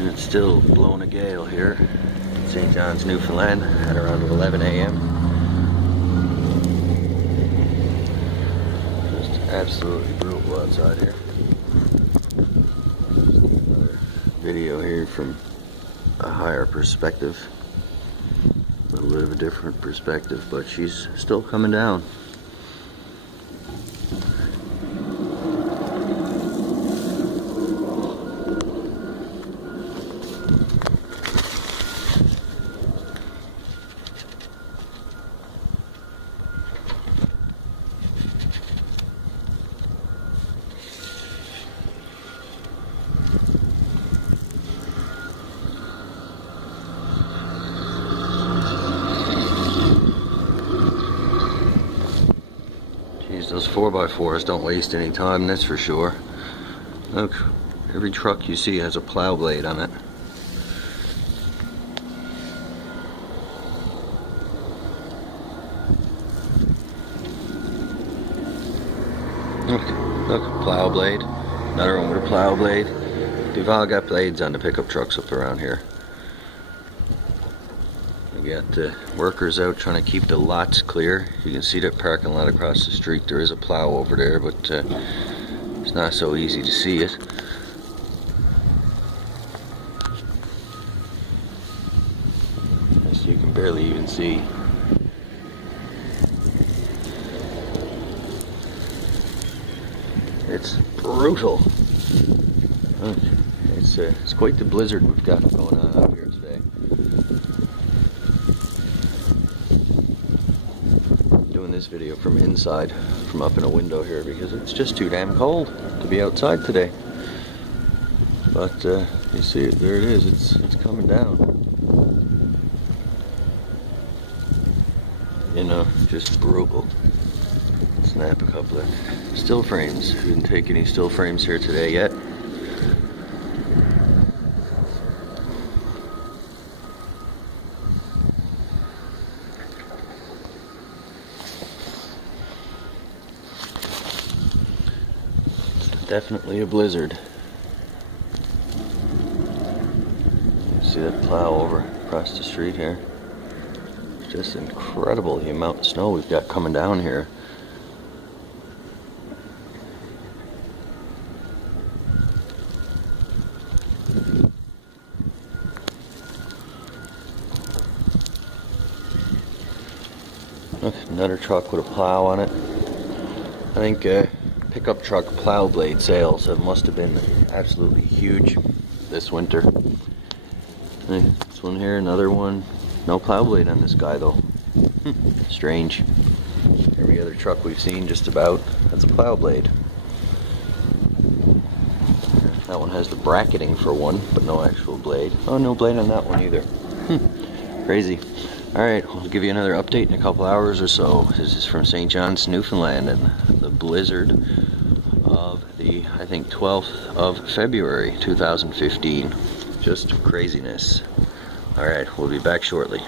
And it's still blowing a gale here in St. John's, Newfoundland at around 11 a.m. Just absolutely brutal outside here. Another video here from a higher perspective. A little bit of a different perspective, but she's still coming down. Those 4x4s don't waste any time, that's for sure. Look, every truck you see has a plow blade on it. Look, plow blade. Another one with a plow blade. They've all got blades on the pickup trucks up around here. We got workers out trying to keep the lots clear. You can see that parking lot across the street. There is a plow over there, but it's not so easy to see it. As you can barely even see. It's brutal. It's quite the blizzard we've got going on out here today. Doing this video from inside, from up in a window here, because it's just too damn cold to be outside today. But you see it, there it is, it's coming down. You know, just brutal. Snap a couple of still frames. We didn't take any still frames here today yet. Definitely a blizzard. You see that plow over across the street here? It's just incredible the amount of snow we've got coming down here. Look, another truck with a plow on it. I think pickup truck plow blade sales must have been absolutely huge this winter. This one here, another one. No plow blade on this guy though. Strange. Every other truck we've seen just about has a plow blade. That one has the bracketing for one, but no actual blade. Oh, no blade on that one either. Crazy. Alright, I'll give you another update in a couple hours or so. This is from St. John's, Newfoundland, and the blizzard of the, I think, 12th of February 2015. Just craziness. Alright, we'll be back shortly.